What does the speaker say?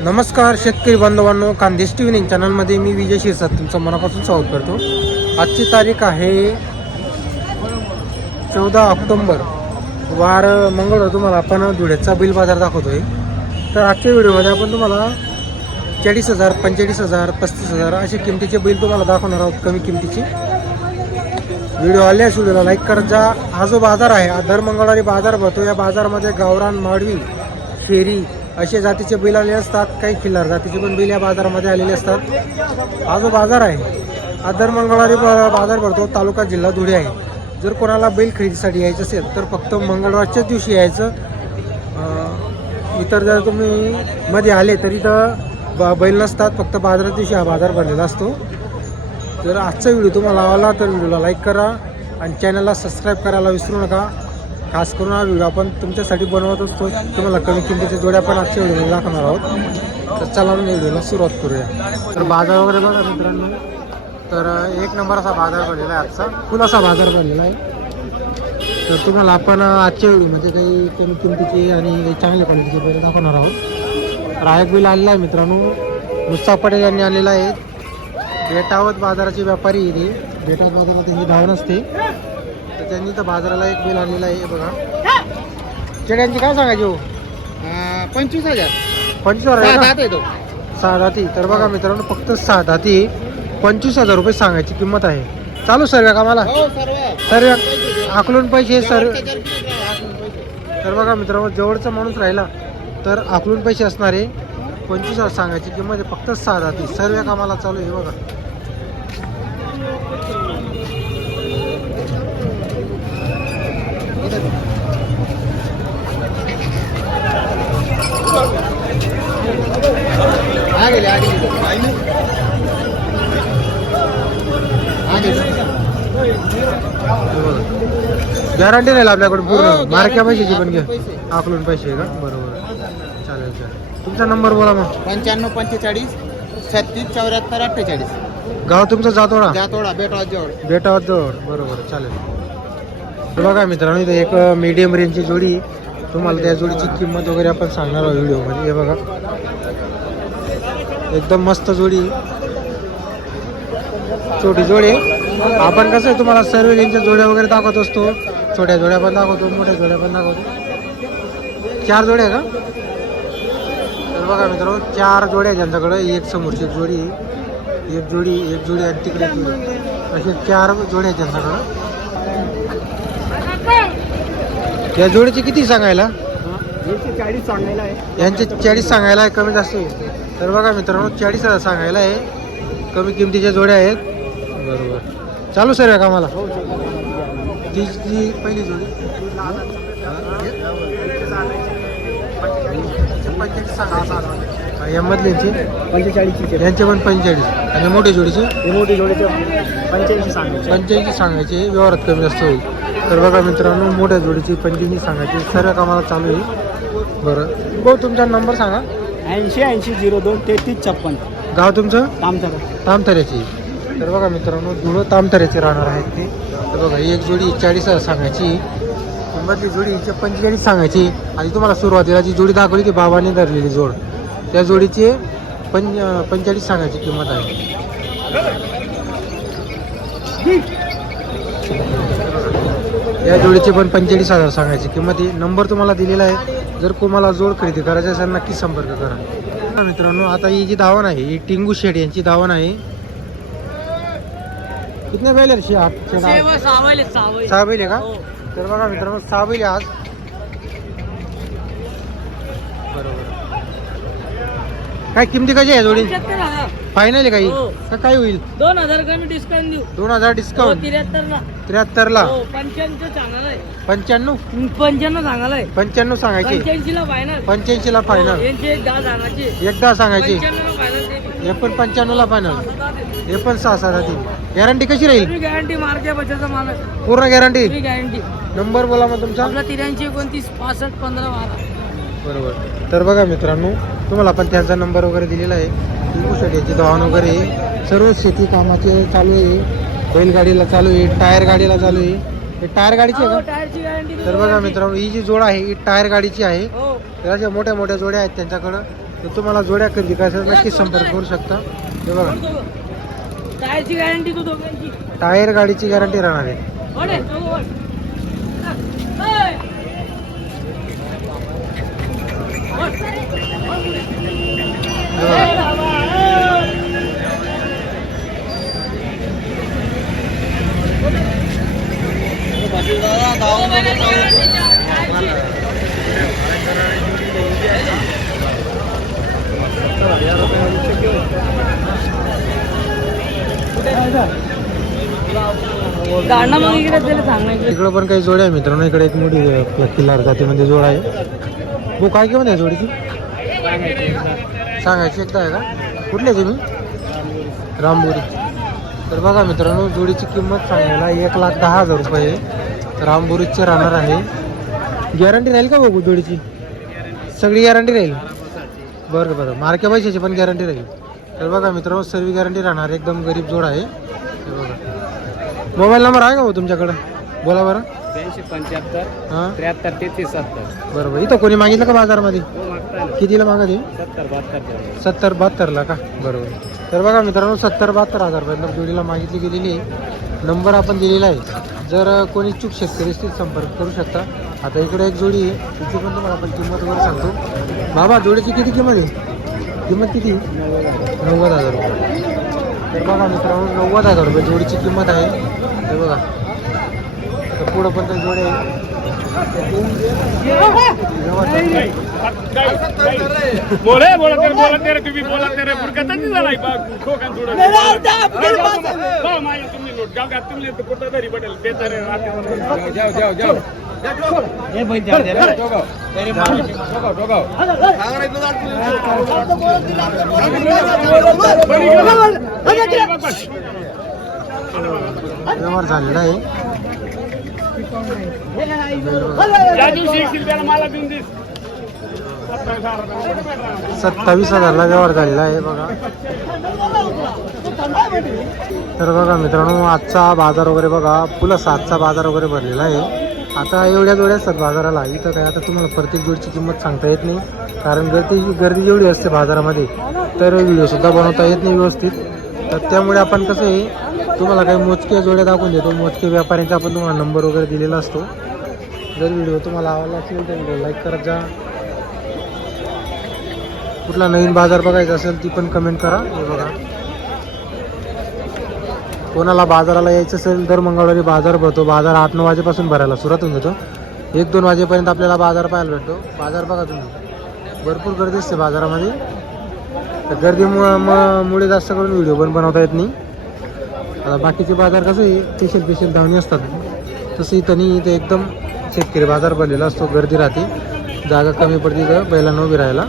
नमस्कार शेतकरी बांधवांनो खानदेश टी व्ही चॅनलमध्ये मी विजय शिरसाट तुमचं मनापासून स्वागत करतो. आजची तारीख आहे चौदा ऑक्टोंबर. वार मंगळवार तुम्हाला आपण धुळ्याचा बिल बाजार दाखवतोय. तर आजच्या व्हिडिओमध्ये आपण तुम्हाला चाळीस हजार पंचेचाळीस हजार पस्तीस हजार असे किमतीचे बिल तुम्हाला दाखवणार आहोत कमी किमतीचे. व्हिडिओ आल्यास व्हिडिओला लाईक करत जा. हा जो बाजार आहे हा दर मंगळवारी बाजार भरतो. या बाजारामध्ये गावरान माडवी शेरी असे जातीचे बैल आलेले असतात काही खिल्लार जातीचे पण बैल या बाजारामध्ये आलेले असतात. हा जो बाजार आहे हा दर मंगळवारी बाजार भरतो तालुका जिल्हा धुळे आहे. जर कोणाला बैल खरेदीसाठी यायचं असेल तर फक्त मंगळवारच्याच दिवशी यायचं. इतर जर तुम्ही मध्ये आले तरी तर ब- बैल नसतात फक्त बाजारात दिवशी हा बाजार भरलेला असतो. जर आजचा व्हिडिओ तुम्हाला आवडला तर व्हिडिओला लाईक करा आणि चॅनलला सबस्क्राईब करायला विसरू नका. खास करून हा व्हिडिओ आपण तुमच्यासाठी बनवत असतो. तुम्हाला कमी किमतीच्या जोड्या पण आजच्या व्हिडिओ दाखवणार आहोत. तर चला म्हणून व्हिडिओला सुरुवात करूया. तर बाजार वगैरे बघा मित्रांनो. तर एक नंबर असा बाजार भरलेला आहे आजचा. फुल असा बाजार भरलेला आहे. तर तुम्हाला आपण आजच्या व्हिडिओमध्ये काही कमी किमतीचे आणि काही चांगल्या क्वालिटीचे बैल दाखवणार आहोत. तर बिल एक आलेला आहे मित्रांनो. मुस्ता पटेल यांनी आलेला आहे. बेटावत बाजाराचे व्यापारी इथे बेटावत बाजारात त्यांची धावण असते. त्यांनी तर बाजाराला एक बैल आणलेला आहे हे बघा. चेड्यांची काय सांगायची हो? पंचवीस हजार. पंचवीस हजार सहा? दात आहे तो. सहा दाती तर बघा मित्रांनो फक्त सहा दाती पंचवीस हजार रुपये सांगायची किंमत आहे. चालू सर्व कामाला? हो सर्व. सर्व आकलून पैसे सर्व. तर बघा मित्रांनो जवळचा माणूस राहिला तर आकलून पैसे असणारे पंचवीस हजार सांगायची किंमत आहे फक्त सहा दाती सर्व कामाला चालू आहे हे बघा. गॅरंटी राहील आपल्याकडे हो, पूर्ण guarantee मार्क्या पैशाची पण घ्या. आकलून पैसे. का? बरोबर. चालेल चालेल. तुमचा नंबर बोला मग. पंच्याण्णव पंचेचाळीस छत्तीस चौऱ्याहत्तर अठ्ठेचाळीस. गाव तुमचं जातोडा? जातोडा बेटवा जवळ बेटावर जवळ बरोबर चालेल. बघा मित्रांनो इथे एक मीडियम रेंजची जोडी. तुम्हाला त्या जोडीची किंमत वगैरे आपण सांगणार आहोत व्हिडिओमध्ये. हे बघा. एकदम मस्त जोडी. छोटी जोडी. आपण कसं आहे तुम्हाला सर्व रेंजच्या जोड्या वगैरे दाखवत असतो. छोट्या जोड्या पण दाखवतो मोठ्या जोड्या पण दाखवतो. चार जोड्या आहे का? तर बघा मित्रांनो चार जोड्या आहे एक समोरची एक जोडी एक जोडी एक जोडी आणि तिकडे असे चार जोड्या आहेत त्यांच्याकडं. या जोडीचे किती सांगायला? चाळीस सांगायला आहे. यांचे चाळीस सांगायला आहे कमी जास्त. तर बघा मित्रांनो चाळीस हजार सांगायला आहे. कमी किमतीच्या जोड्या आहेत. बरोबर. चालू सर या कामाला. जी जी पहिली जोडी. हा, या मधल्यांची पंचेचाळीसची. यांचे पण पंचेचाळीस. आणि मोठे जोडीचे? मोठी जोडीचे पंच्याऐंशी सांगायचे. पंच्याऐंशी सांगायचे व्यवहारात कमी जास्त होईल. तर बघा मित्रांनो मोठ्या जोडीची पंच्याऐंशी सांगायची. सर्व कामाला चालू आहे. बरं. भाऊ तुमचा नंबर सांगा. ऐंशी ऐंशी झिरो दोन तेहतीस छप्पन. गाव तुमचं? तामसर तामथऱ्याची तर बघा मित्रांनो धुळं तामथऱ्याचे राहणार आहेत ते. तर बघा एक जोडी चाळीस सांगायची. मधली जोडी पंचेचाळीस सांगायची. आणि तुम्हाला सुरुवातीला जी जोडी दाखवली ती बाबाने धरलेली जोड. त्या जोडीचे पंच पंचेचाळीस सांगायची किंमत आहे. या जोडीचे पण पंचेचाळीस हजार सांगायची किंमत आहे. नंबर तुम्हाला दिलेला आहे. जर तुम्हाला जोड खरेदी करायचा असेल नक्की संपर्क करा. हा मित्रांनो आता ही जी धावण आहे ही टिंगू शेड यांची धावण आहे. कितने बैल आहे? सहा बैल आहे का? तर बघा मित्रांनो सहा बैल आज बरोबर काय किमती कशी आहे जोडी? फायनल आहे काही? हो. का काय होईल? दोन हजार कमी डिस्काउंट देऊ. दोन हजार डिस्काउंट त्र्याहत्तर ला त्र्याहत्तर ला हो पंच्याण्णव सांगायला आहे. पंच्याण्णव? पंच्याण्णव सांगायला आहे. पंच्याण्णव सांगायचे. पंच्याऐंशी ला फायनल पंच्याऐंशी ला फायनल यांची एक दहा सांगायची. एकदा सांगायचे. पंच्याण्णव फायनल हे पण पंच्याण्णव ला फायनल हे पण सहा सहा राहतील गॅरंटी कशी राहील? गॅरंटी बचाचा आहे पूर्ण गॅरंटी गॅरंटी नंबर बोला मग तुमचा. आपला त्र्याऐंशी एकोणतीस पासष्ट पंधरा बारा. बरोबर. तर बघा मित्रांनो तुम्हाला पण त्यांचा नंबर वगैरे दिलेला आहे. लिंबू शेट्याची दवान वगैरे. सर्व शेती कामाचे चालू आहे. बैलगाडीला चालू आहे. टायर गाडीला चालू आहे. हे टायर गाडीची आहे हो, का? तर बघा मित्रांनो ही जी जोड आहे ही टायर गाडीची आहे. हो. त्याच्या मोठ्या मोठ्या जोड्या आहेत त्यांच्याकडं. तर तुम्हाला जोड्या खरेदी करायचं नक्कीच संपर्क करू शकता. हे बघा. टायरची गॅरंटी टायर गाडीची गॅरंटी राहणार आहे ओढ आहे, दोघं ओढ. ओय. हे बघा. गाणं मग इकडे त्याला पण काही जोड्या आहे मित्रांनो. इकडे एक मोठी अं, किल्लार जातीमध्ये जोड आहे. हो काय घेऊन आहे जोडीची? सांगायची एकदा आहे का? कुठले तुम्ही? रामबोरी. तर बघा मित्रांनो जोडीची किंमत सांगायला एक लाख दहा हजार रुपये आहे. राहणार आहे. गॅरंटी राहील का बघू जोडीची? सगळी गॅरंटी राहील? बरं बरं. मार्के पैशाची पण गॅरंटी राहील. तर बघा मित्रांनो सर्व गॅरंटी राहणार. एकदम गरीब जोड आहे. हे बघा. मोबाईल नंबर आहे का हो तुमच्याकडं? बोला बरं. ब्याऐंशी पंच्याहत्तर हां? त्र्याहत्तर तेहतीस सत्तर. बरोबर इथं कोणी मागितलं का बाजारामध्ये? हो कितीला मागत आहे? सत्तर बहात्तर सत्तर बहात्तरला का? बरोबर तर बघा मित्रांनो सत्तर बहात्तर हजार पर्यंत जोडीला मागितली गेलेली आहे. नंबर आपण दिलेला आहे. जर कोणी चूक शेतकरी असतील संपर्क करू शकता. आता इकडे एक जोडी आहे. तिची पण तुम्हाला आपण किंमत वगैरे सांगतो. बाबा जोडीची किती किंमत आहे? किंमत किती? नव्वद हजार रुपये. तर बघा मित्रांनो नव्वद हजार रुपये जोडीची किंमत आहे. हे बघा. तर पुढं पण काही जोडे आहे बोले बोला तेरे बोला तेरे तुम्ही बोला तेरे फुरकतच नाही झालाय बा ठोकान थोडं हो माझ्या तुम्ही लोट गाव गाव तुम्ही तर कुठं तरी पडेल ते तर रात्री जाऊ जाऊ जाऊ व्यवहार झालेला आहे सत्तावीस हजारला व्यवहार झालेला आहे बघा. तर बघा मित्रांनो आजचा बाजार वगैरे बघा प्लस आजचा बाजार वगैरे भरलेला आहे. आता एवढ्या जोड्या असतात बाजाराला. इथं काय आता तुम्हाला प्रत्येक जोडची किंमत सांगता येत नाही. कारण गर्दी गर्दी जेवढी असते बाजारामध्ये. तर व्हिडिओसुद्धा बनवता येत नाही व्यवस्थित. तर त्यामुळे आपण कसं आहे तुम्हाला काही मोजक्या जोड्या दाखवून देतो. मोजके व्यापाऱ्यांचा आपण तुम्हाला नंबर वगैरे दिलेला असतो. जर व्हिडिओ तुम्हाला आवडला असेल तर व्हिडिओ लाईक करत जा. कुठला नवीन बाजार बघायचा असेल ती पण कमेंट करा. हे बघा. कोणाला बाजाराला यायचं असेल दर मंगळवारी बाजार भरतो. बाजार आठ नऊ वाजेपासून भरायला सुरुवात होऊन जातो. एक दोन वाजेपर्यंत आपल्याला बाजार पाहायला भेटतो. बाजार बघा तुम्ही. भरपूर गर्दी असते बाजारामध्ये. तर गर्दीमुळं मग मुळे जास्त करून व्हिडिओ पण बनवता येत नाही. आता बाकीचे बाजार कसं आहे स्पेशल स्पेशल धावणी असतात. तसं इथं नाही एकदम शेतकरी बाजार बनलेला असतो गर्दी राहते. जागा कमी पडते इथं बैलांना उभी राहायला